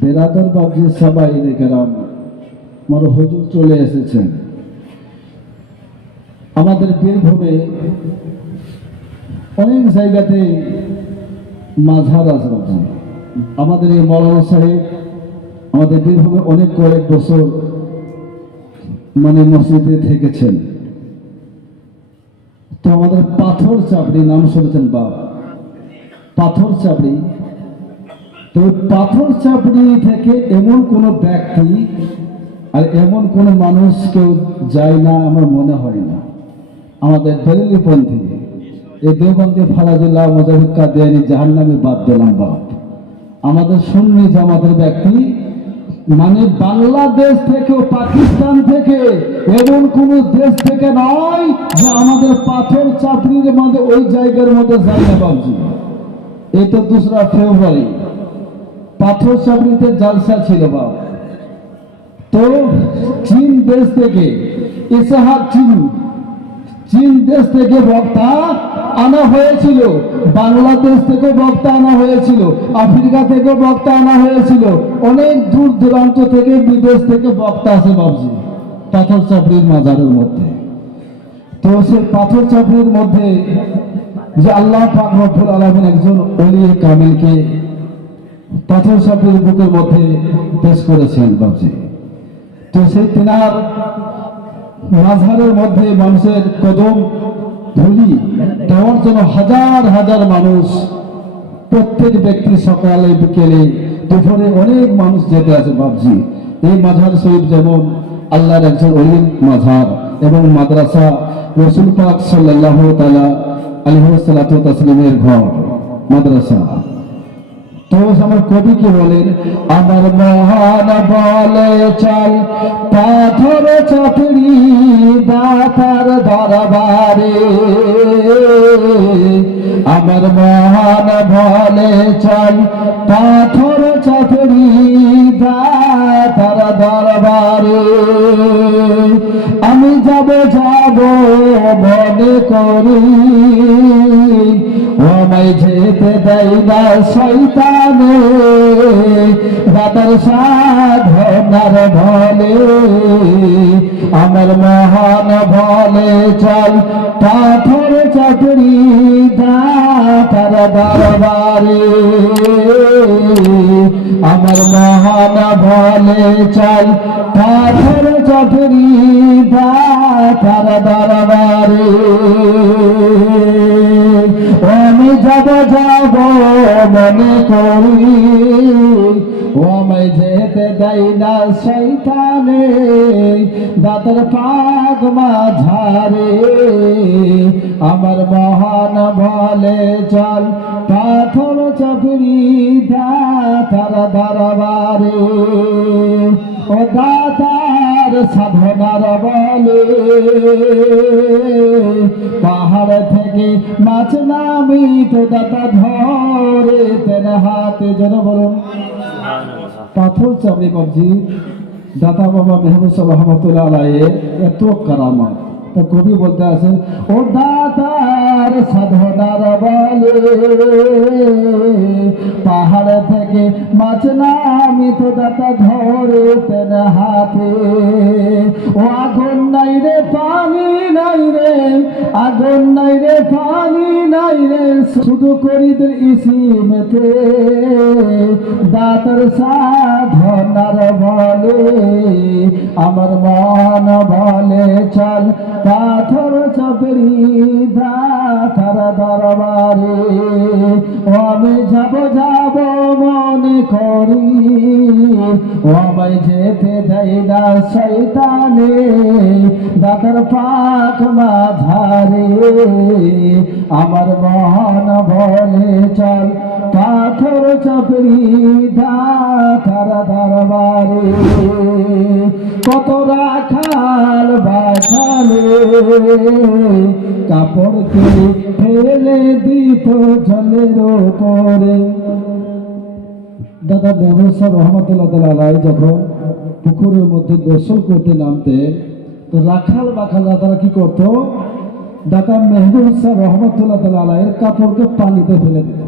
বেরাদর বাবজি সবাই রেখেরাম আমার হুজুর চলে এসেছেন। আমাদের বীরভূমে অনেক জায়গাতে মাঝার আছে বাবজি। আমাদের এই মৌলানা সাহেব আমাদের বীরভূমে অনেক কয়েক বছর মসজিদে থেকেছেন। তো আমাদের পাথর চাপড়ি নাম শুনেছেন বাপ, পাথর চাপড়ি। তো পাথর চাপড়ি থেকে এমন কোনো ব্যক্তি আর এমন কোনো মানুষ কেউ যায় না আমার মনে হয় না। আমাদের বেরেলিপন্থী এই দেওবন্দি ফারাজুল্লাহ মুজাহিদ কাদিয়ানী জাহান্নামে বাদ দিলাম বাপ। আমাদের সুন্নি জামাতের ব্যক্তি বাংলাদেশ থেকে পাকিস্তান থেকে এমন কোন দেশ থেকে নয় যে আমাদের পাথর চাপড়ির মধ্যে ওই জায়গার মধ্যে যায় না বাবজি। এই তো 2 ফেব্রুয়ারি পাথর চাপড়িতে জালসা ছিল বাবা। তো চীন দেশ থেকে ইসাহাক চীন দেশ থেকে বক্তা আনা হয়েছিল, বাংলাদেশ থেকে বক্তা আনা হয়েছিল, আফ্রিকা থেকে বক্তা আনা হয়েছিল, অনেক দূর দূরান্ত থেকে বিদেশ থেকে বক্তা আছে বাবজি পাথর চাপড়ির মাজারের মধ্যে। তো সেই পাথর চাপড়ির মধ্যে যে আল্লাহ পাক রব্বুল আলামিন একজন ওলি কামিলকে পাথর চাপড়ির বুকের মধ্যে পেশ করেছেন বাবজি। তো সেই তিনার মাঝারের মধ্যে মানুষের কদম ধুলি দেওয়ার জন্য হাজার হাজার মানুষ, প্রত্যেক ব্যক্তি সকালে বিকেলে দুপুরে অনেক মানুষ যেতে আছে বাবজি। এই মাঝার শরীফ যেমন আল্লাহর একজন ওলির মাঝার এবং মাদ্রাসা রাসূল পাক সাল্লাল্লাহু তাআলা আলাইহি ওয়াসাল্লাতু তাসলিমের ঘর মাদ্রাসা। তো আমার কবি কি বলেন, আমার মহান বলে চল পাথর চাপড়ি দাতার দরবারে, আমার মহান বলে চল পাথর চাপড়ি দাতার দরবারে। আমি যাব মনে করি আমায় যেতে দেয় না শয়তানে, দাতার সাধনার বলে আমার মহান বলে চল পাথর চাপড়ি দাতার দরবারে, আমার মহান বলে চল পাথর চাপড়ি দাতার দরবারে। আমি যাব মনে করি আমায় যেতে দেয় না শয়তানে, দাতার পাক মাঝারে, আমার মহান বলে চল পাথর চাপড়ি দাতার দরবারে। ও দাতার সাধনার বলে পাহাড় থেকে মাছ নামি তো দাতা ধরে তের হাতে, যেন বলুন পাথর চাপড়ি বাবজি দাতা বাবা মেহবুব সাহেব রহমতুল্লাহ আলাইহি এত কারামত। তো কবি বলতে আছেন, ও দাতার সাধনার বলে পাহাড় থেকে মাছ নামি তো দাতা ধরে তেন হাতে, ও আগুন নাই রে পানি নাই রে, আগুন নাই রে পানি নাই রে, শুধু করিদের ইসিমেতে দাতার সাধনার বলে আমার মন বলে চল পাথর চাপড়ি দাতার দরবারে। ও আমি যাব মনে করি আমায় যেতে দেয় না শয়তানে, দাতার পাক মাঝারে, আমার মহান বলে চল পাথর চাপড়ি দাতার দরবারে। কত রাখাল বাখালে কাপড়কে ফেলে দিত জলের উপরে। দাদা মেহবুব সাহেব রহমতুল্লাহ আলাইহি যখন পুকুরের মধ্যে গোসল করতে নামতেন, তো রাখাল বাখালরা তারা কি করতো, দাদা মেহবুব সাহেব রহমতুল্লাহ আলাইহির কাপড়কে পানিতে ফেলে দিত,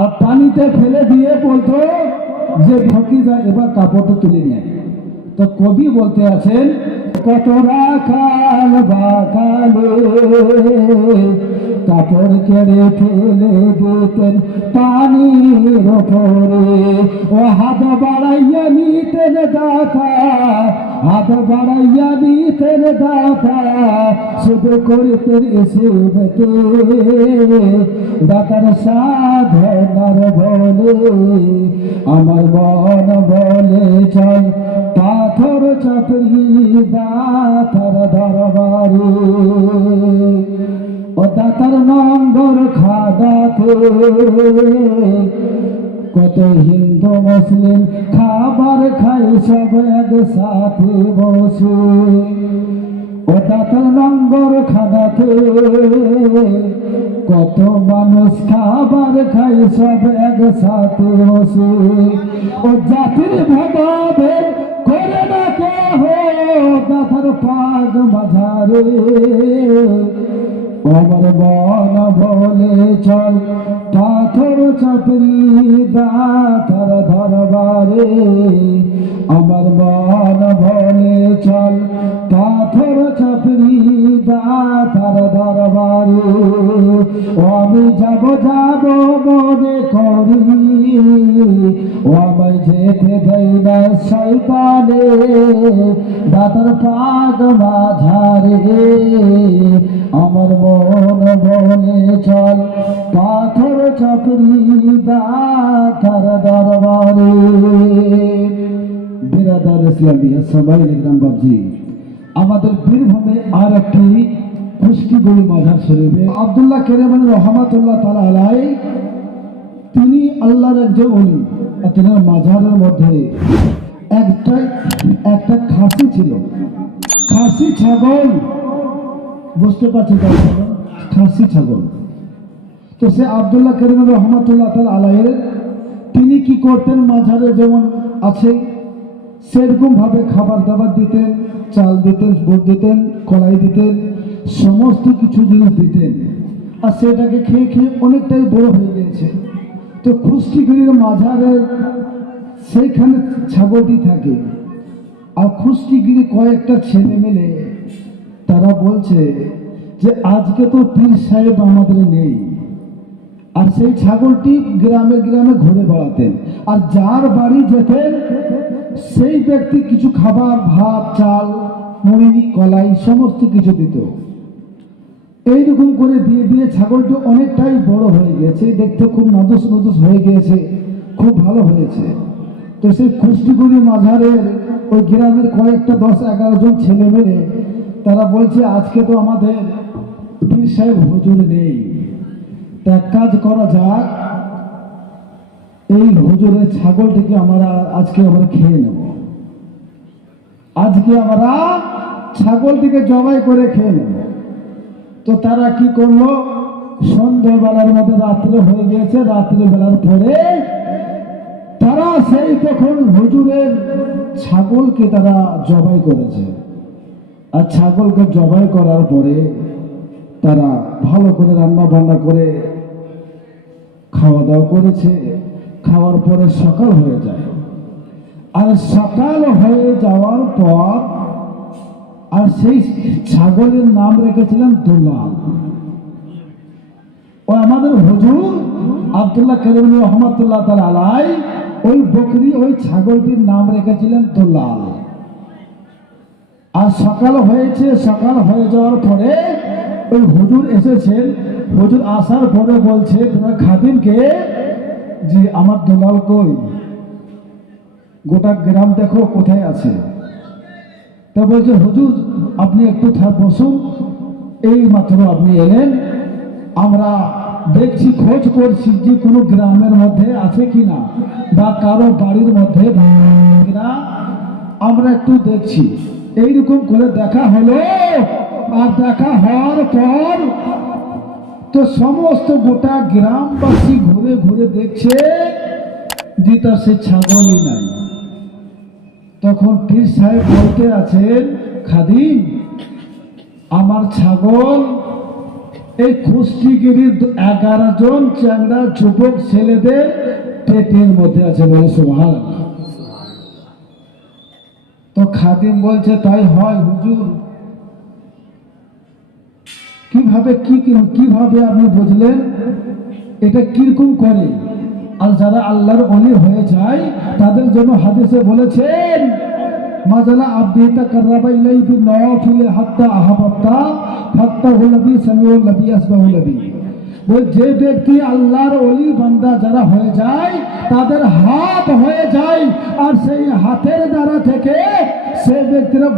আর পানিতে ফেলে দিয়ে বলতো যে ফকিরা এবার কাপড়টা তুলে নিয়ে, তো কবি বলতে আছেন, কত রাখাল বাকালে কাপড় কেড়ে ফেলে দিতেন পানির ওপরে, ও হাত বাড়াইয়া নিতেন দাতা, হাত বাড়াইয়া নিতেন দাতা, শুধু করিতেন এসে বেতে দাতার সাধনার বলে, আমার মন বলে চল পাথর চাপড়ি দাতার দরবারে, ও দাতার নম্বর খাদাতে কত হিন্দু মুসলিম খাবার খাই সব একসাথে বসে, ও দাতার নম্বর খাদাতে কত মানুষ খাবার খাই সব একসাথে বসে, ও জাতির ভেদাভেদ করে না কেহ দাতার পাগ মাঝারে, আমার মন বলে চল পাথর চাপড়ি দাতার দরবারে, আমার মন বলে চল পাথর চাপড়ি দাতার দরবারে, ও আমি যাব যাব মনে করি, ও আমায় যেতে দেয় না শয়তানে দাতার পাগ মাঝারে, আমার মন বলে চল পাথর চাপড়ি দাতার দরবারে। বিরাদার ইসলামিয়া সবাই লিখলাম বাবজি, আমাদের বীরভূমে আর একটি কুষ্টিগুড়ি মাজার শরীফে আব্দুল্লাহ কেরামানি রহমাতুল্লাহ তাআলা আলাইহি, তিনি আল্লাহর একজন ওলি, আর তিনার মাজারের মধ্যে একটা খাসি ছিল, খাসি ছাগল, বুঝতে পারছেন খাসি ছাগল। তো সে আব্দুল্লাহ কেরামানি রহমাতুল্লাহ তাআলা আলাইহি তিনি কি করতেন, মাঝারে যেমন আছে সেরকম ভাবে খাবার দাবার দিতেন, চাল দিতেন, বুট দিতেন, কলাই দিতেন, সমস্ত কিছু জিনিস দিতেন, আর সেটাকে খেয়ে খেয়ে অনেকটাই বড় হয়ে গিয়েছে। তো কুষ্টিগুড়ির মাঝারের সেইখানে ছাগলটি থাকে, আর কুষ্টিগিরি কয়েকটা ছেলে মেলে তারা বলছে যে আজকে তো পীর সাহেব আমাদের নেই, আর সেই ছাগলটি গ্রামে গ্রামে ঘুরে বেড়াতেন, আর যার বাড়ি যেতেন সেই ব্যক্তি কিছু খাবার, ভাত, চাল, মুড়ি, কলাই সমস্ত কিছু দিত। এইরকম করে দিয়ে দিয়ে ছাগলটি অনেকটাই বড় হয়ে গেছে, দেখতে খুব নদস নদস হয়ে গিয়েছে, খুব ভালো হয়েছে। তো সেই কুষ্টিগুড়ি মাঝারের ওই গ্রামের কয়েকটা 10-11 জন ছেলে মেলে তারা বলছে আজকে তো আমাদের পীর সাহেব হুজুর নেই, তা এক কাজ করা যাক, এই হুজুরের ছাগলটিকে আমরা আজকে খেয়ে নেব, আজকে আমরা ছাগলটিকে জবাই করে খেয়ে নেব। তো তারা কি করলো, সন্ধ্যাবেলার মধ্যে রাত্রে হয়ে গিয়েছে, রাত্রি বেলার পরে তারা সেই তখন হুজুরের ছাগলকে তারা জবাই করেছে, আর ছাগলকে জবাই করার পরে তারা ভালো করে রান্না বান্না করে খাওয়া দাওয়া করেছে। খাওয়ার পরে সকাল হয়ে যায়, আর সকাল হয়ে যাওয়ার পর আর সেই ছাগলের নাম রেখেছিলেন দুলাল। ও আমাদের হুজুর আব্দুল্লাহ কেরামানি রহমাতুল্লাহ তাআলা আলাইহি ওই বকরি, ওই ছাগলটির নাম রেখেছিলেন দুলাল। আর সকাল হয়েছে, সকাল হয়ে যাওয়ার পরে ওই হুজুর এসেছেন, হুজুর আসার পরে বলছে তোমার খাদিমকে যে আমার দুলাল কই, গোটা গ্রাম দেখো কোথায় আছে। তা বলছে হুজুর আপনি একটু বসুন, এই মাত্র আপনি এলেন, আমরা দেখছি খোঁজ করছি যে কোনো গ্রামের মধ্যে আছে কিনা বা কারো বাড়ির মধ্যে কিনা, আমরা একটু দেখছি। এইরকম করে দেখা হলো, আর দেখা হওয়ার পর তো সমস্ত গোটা গ্রামবাসী ঘুরে ঘুরে দেখছে যে তার সে ছাগলই নাই। তখন পীর সাহেব বলতে আছেন খাদিম আমার ছাগল এই কুষ্টিগিরির 11 জন চ্যাংড়া যুবক ছেলেদের পেটের মধ্যে আছে, বলে সুবহানাল্লাহ। তো খাদিম বলছে তাই হয় হুজুর। কিভাবে আপনি বুঝলেন? এটা কিরকম করে? আর যারা আল্লাহর ওলি হয়ে যায় তাদের জন্য হাদিসে বলেছেন মাজালা আব্দি তাকাররাবা ইলাইহি বিনওয়াফিল হাত্তা আহাব্বাতা ফাত্তাহুল নবী সামিউল নবী আসবাহুল নবী। ওই যে ব্যক্তি আল্লাহর ওলি বান্দা যারা হয়ে যায় তাদের হাত হয়ে যায়, আর সেই হাতের দ্বারা থেকে সেই ব্যক্তিরা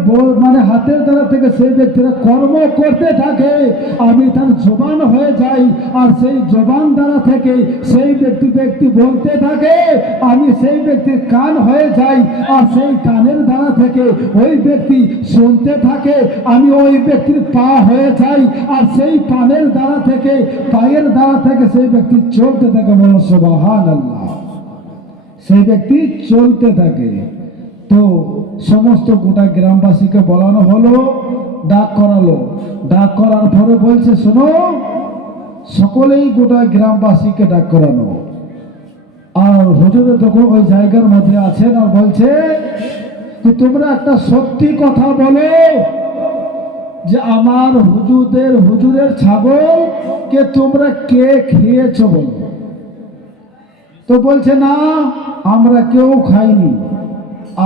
মানে হাতের দ্বারা থেকে সেই ব্যক্তিরা কর্ম করতে থাকে। আমি তার জবান হয়ে যাই, আর সেই জবান দ্বারা থেকে সেই ব্যক্তি বলতে থাকে। আমি সেই ব্যক্তির কান হয়ে যাই, আর সেই কানের দ্বারা থেকে ওই ব্যক্তি শুনতে থাকে। আমি ওই ব্যক্তির পা হয়ে যাই, আর সেই পানের দ্বারা থেকে পায়ের দ্বারা থেকে সেই ব্যক্তি চলতে থাকে। বলো সুবহানাল্লাহ। সেই ব্যক্তি চলতে থাকে। তো সমস্ত গোটা গ্রামবাসীকে বলানো হলো, ডাক করালো। ডাক করার পরে বলছে শোনো, সকলেই গোটা গ্রামবাসীকে ডাক করানো। আর হুজুরে তখন ওই জায়গার মধ্যে আছেন, আর বলছে যে তোমরা একটা সত্যি কথা বলো যে আমার হুজুরের ছাগল কে তোমরা কে খেয়েছো বলো। তো বলছে না, আমরা কেউ খাইনি।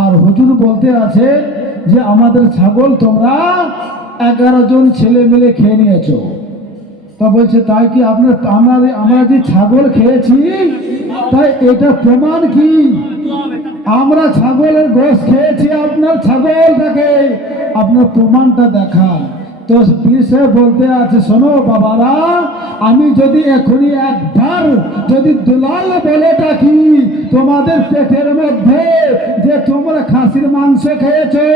আর হুজুর বলতে আছে যে আমাদের ছাগল তোমরা 11 জন ছেলে মিলে খেয়ে নিয়েছো। তা বলছে তাই কি আমরা যে ছাগল খেয়েছি তাই এটা প্রমাণ কি? আমরা ছাগলের গোশত খেয়েছি, আপনার ছাগলটাকে, আপনার প্রমাণটা দেখান। তো পীর সাহেব বলতে আছে শোনো বাবারা, আমি যদি এখনই একবার যদি দুলাল বলে ডাকি তোমাদের পেটের মধ্যে যে তোমরা খাসির মাংস খেয়েছো,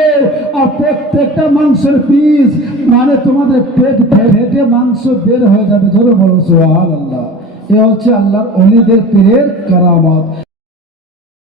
আর প্রত্যেকটা মাংসের পিস মানে তোমাদের পেট ফেটে মাংস বের হয়ে যাবে। ধরো বলো সুবহানাল্লাহ। এ হচ্ছে আল্লাহর ওলিদের পীরের কারামত।